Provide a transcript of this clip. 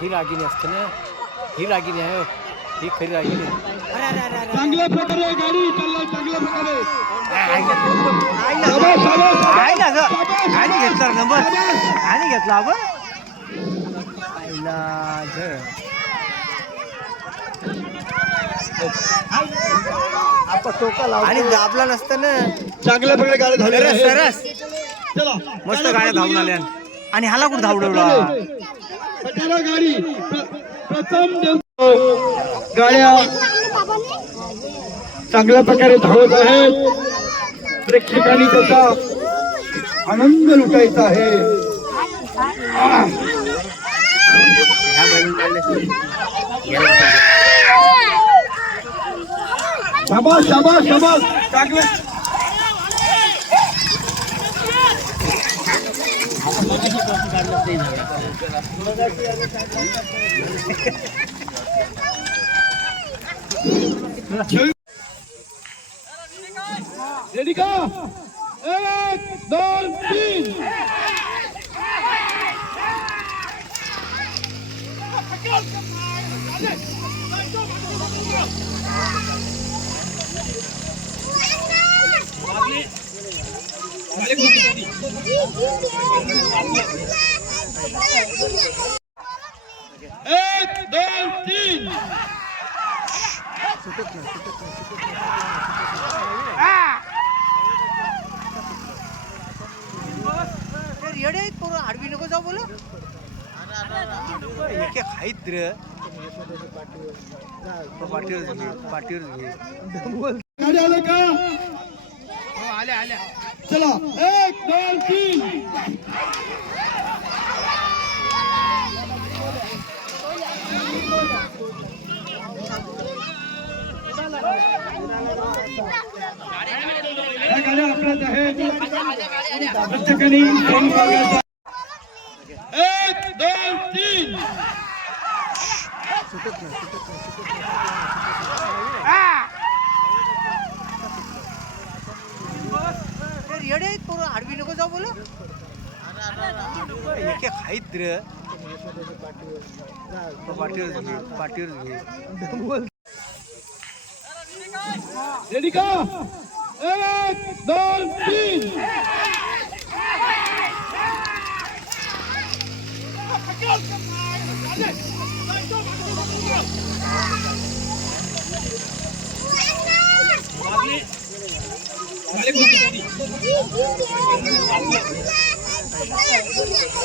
ही रागिनी असते ना, ही रागिनी आहे, ही खरी रागिनी. अरे अरे अरे अरे चांगल्या प्रकारे गाडी चाललाय, चांगल्या प्रकारे आणि घेतला नंबर आणि घेतला आपण आणि दाबला नसतं ना. चांगल्या प्रकारे गाडी झाली सरस आहे. सरस चला मस्त गाड्या धावून आल्या आणि ह्याला कुठं धावडवला. पटाला गाडी प्रथम गाड्या चांगल्या प्रकारे धावत आहेत. प्रेक्षकांनी त्याचा आनंद लुटायचा आहे. शाबास शाबास शाबास चांगलं. रेडी का? 1 2 3 1 2 3 येडे आहेत पोरं, आडवी नको जाऊ बोल. एक एक आहेत रे पाठीवर घे. गाडी आलं का? आल्या चला 1 2 3 या गाड्या आपल्याच आहेत. प्रत्येकाने 1 2 3 येडे आहेत पोरं, आडवी नको जाऊ बोल. एक एक आहेत रे पाठीवर घे. रेडी का? 1 2 3 Thank you.